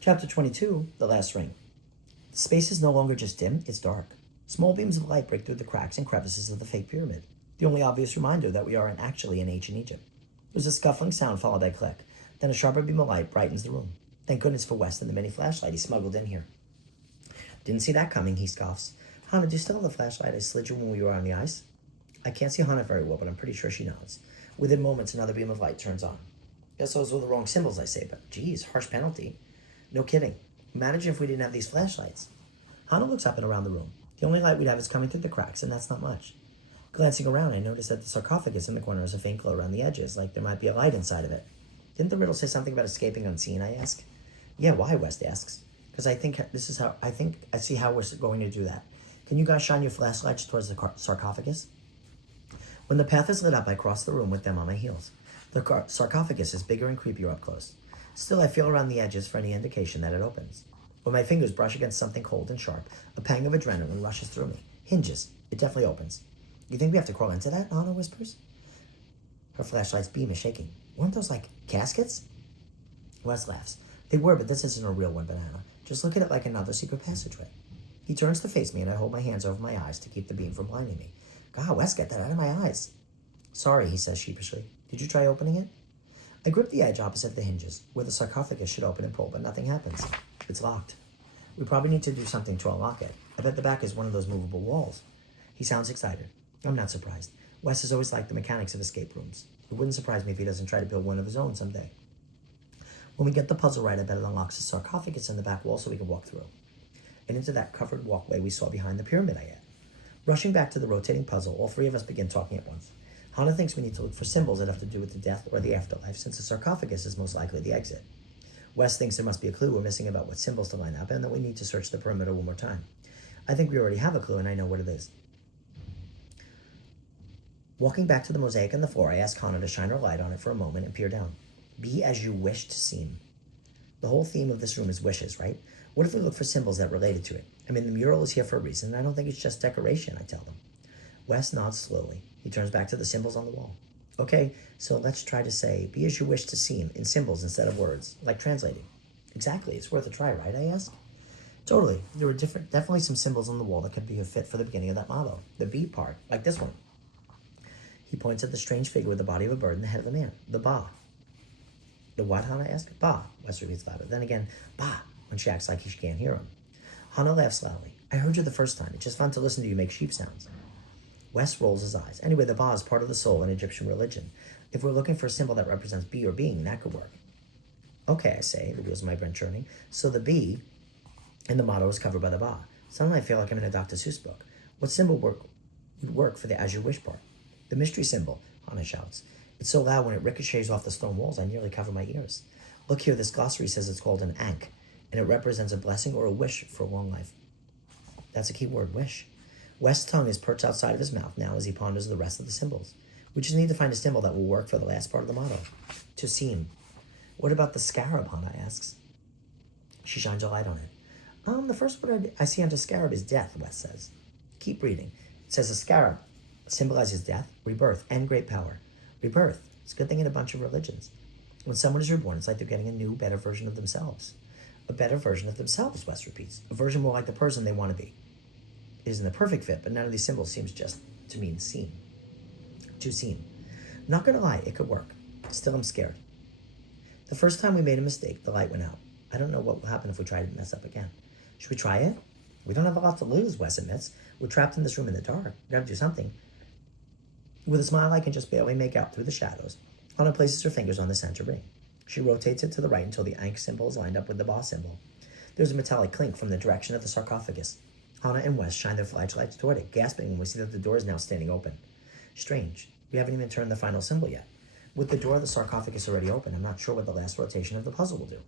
Chapter 22, The Last Ring. The space is no longer just dim, it's dark. Small beams of light break through the cracks and crevices of the fake pyramid, the only obvious reminder that we are actually in ancient Egypt. There's a scuffling sound followed by a click. Then a sharper beam of light brightens the room. Thank goodness for West and the mini flashlight he smuggled in here. Didn't see that coming, he scoffs. Hannah, do you still have the flashlight I slid you when we were on the ice? I can't see Hannah very well, but I'm pretty sure she nods. Within moments, another beam of light turns on. Guess those were the wrong symbols, I say, but geez, harsh penalty. No kidding. Imagine if we didn't have these flashlights. Hannah looks up and around the room. The only light we'd have is coming through the cracks, and that's not much. Glancing around, I notice that the sarcophagus in the corner has a faint glow around the edges, like there might be a light inside of it. Didn't the riddle say something about escaping unseen, I ask? Yeah, why, West asks. Because I see how we're going to do that. Can you guys shine your flashlights towards the sarcophagus? When the path is lit up, I cross the room with them on my heels. The sarcophagus is bigger and creepier up close. Still, I feel around the edges for any indication that it opens. When my fingers brush against something cold and sharp, a pang of adrenaline rushes through me. Hinges. It definitely opens. You think we have to crawl into that? Anna whispers. Her flashlight's beam is shaking. Weren't those like caskets? Wes laughs. They were, but this isn't a real one, Banana. Just look at it like another secret passageway. He turns to face me, and I hold my hands over my eyes to keep the beam from blinding me. God, Wes, get that out of my eyes. Sorry, he says sheepishly. Did you try opening it? I grip the edge opposite the hinges, where the sarcophagus should open and pull, but nothing happens. It's locked. We probably need to do something to unlock it. I bet the back is one of those movable walls. He sounds excited. I'm not surprised. Wes has always liked the mechanics of escape rooms. It wouldn't surprise me if he doesn't try to build one of his own someday. When we get the puzzle right, I bet it unlocks the sarcophagus in the back wall so we can walk through. And into that covered walkway we saw behind the pyramid, I add. Rushing back to the rotating puzzle, all three of us begin talking at once. Hannah thinks we need to look for symbols that have to do with the death or the afterlife, since the sarcophagus is most likely the exit. Wes thinks there must be a clue we're missing about what symbols to line up, and that we need to search the perimeter one more time. I think we already have a clue, and I know what it is. Walking back to the mosaic on the floor, I ask Hannah to shine her light on it for a moment and peer down. Be as you wish to seem. The whole theme of this room is wishes, right? What if we look for symbols that related to it? I mean, the mural is here for a reason, and I don't think it's just decoration, I tell them. Wes nods slowly. He turns back to the symbols on the wall. Okay, so let's try to say, be as you wish to seem, in symbols instead of words, like translating. Exactly, it's worth a try, right, I ask? Totally. There were definitely some symbols on the wall that could be a fit for the beginning of that motto. The B part, like this one. He points at the strange figure with the body of a bird and the head of a man. The Ba. The what, Hannah asks? Ba, Wes repeats louder. Then again, Ba, when she acts like she can't hear him. Hannah laughs loudly. I heard you the first time. It's just fun to listen to you make sheep sounds. Wes rolls his eyes. Anyway, the Ba is part of the soul in Egyptian religion. If we're looking for a symbol that represents be or being, that could work. Okay, I say, the wheels of my brain churning. So the B in the motto is covered by the Ba. Suddenly I feel like I'm in a Dr. Seuss book. What symbol would work for the as you wish part? The mystery symbol, Hannah shouts. It's so loud when it ricochets off the stone walls, I nearly cover my ears. Look here, this glossary says it's called an ankh, and it represents a blessing or a wish for a long life. That's a key word, wish. Wes' tongue is perched outside of his mouth now as he ponders the rest of the symbols. We just need to find a symbol that will work for the last part of the motto. To seem. What about the scarab, Hannah asks. She shines a light on it. The first word I see under scarab is death, Wes says. Keep reading. It says a scarab symbolizes death, rebirth, and great power. Rebirth. It's a good thing in a bunch of religions. When someone is reborn, it's like they're getting a new, better version of themselves. A better version of themselves, Wes repeats. A version more like the person they want to be. It isn't a perfect fit, but none of these symbols seems just to mean seem. To seem. Not gonna lie, it could work. Still, I'm scared. The first time we made a mistake, the light went out. I don't know what will happen if we try to mess up again. Should we try it? We don't have a lot to lose, Wes admits. We're trapped in this room in the dark. We gotta do something. With a smile I can just barely make out through the shadows, Hannah places her fingers on the center ring. She rotates it to the right until the ankh symbol is lined up with the Ba symbol. There's a metallic clink from the direction of the sarcophagus. Hannah and Wes shine their flashlights toward it, gasping when we see that the door is now standing open. Strange. We haven't even turned the final symbol yet. With the door of the sarcophagus already open, I'm not sure what the last rotation of the puzzle will do.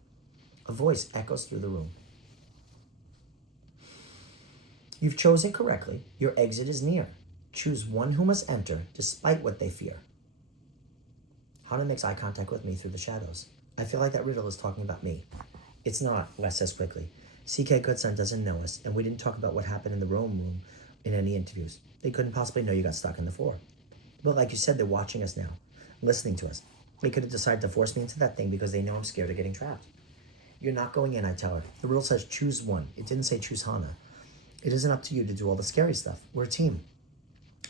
A voice echoes through the room. You've chosen correctly. Your exit is near. Choose one who must enter, despite what they fear. Hannah makes eye contact with me through the shadows. I feel like that riddle is talking about me. It's not, Wes says quickly. CK Goodson doesn't know us, and we didn't talk about what happened in the room in any interviews. They couldn't possibly know you got stuck on the floor. But like you said, they're watching us now, listening to us. They could have decided to force me into that thing because they know I'm scared of getting trapped. You're not going in, I tell her. The riddle says choose one. It didn't say choose Hana. It isn't up to you to do all the scary stuff. We're a team.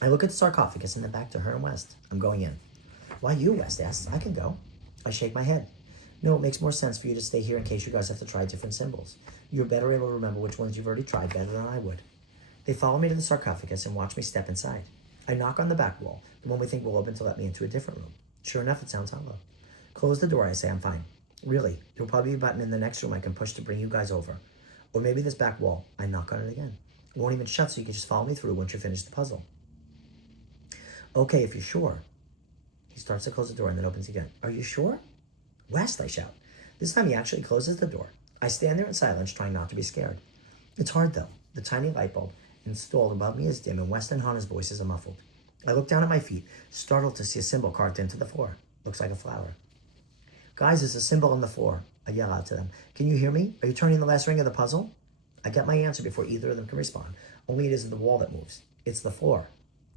I look at the sarcophagus and then back to her and West. I'm going in. Why you, West asks. I can go. I shake my head. No, it makes more sense for you to stay here in case you guys have to try different symbols. You're better able to remember which ones you've already tried better than I would. They follow me to the sarcophagus and watch me step inside. I knock on the back wall, the one we think will open to let me into a different room. Sure enough, it sounds hollow. Close the door, I say. I'm fine. Really, there'll probably be a button in the next room I can push to bring you guys over. Or maybe this back wall. I knock on it again. It won't even shut, so you can just follow me through once you're finished the puzzle. Okay, if you're sure. He starts to close the door and then opens again. Are you sure? West, I shout. This time he actually closes the door. I stand there in silence, trying not to be scared. It's hard, though. The tiny light bulb installed above me is dim, and West and Hana's voices are muffled. I look down at my feet, startled to see a symbol carved into the floor. Looks like a flower. Guys, there's a symbol on the floor. I yell out to them. Can you hear me? Are you turning the last ring of the puzzle? I get my answer before either of them can respond. Only it isn't the wall that moves. It's the floor.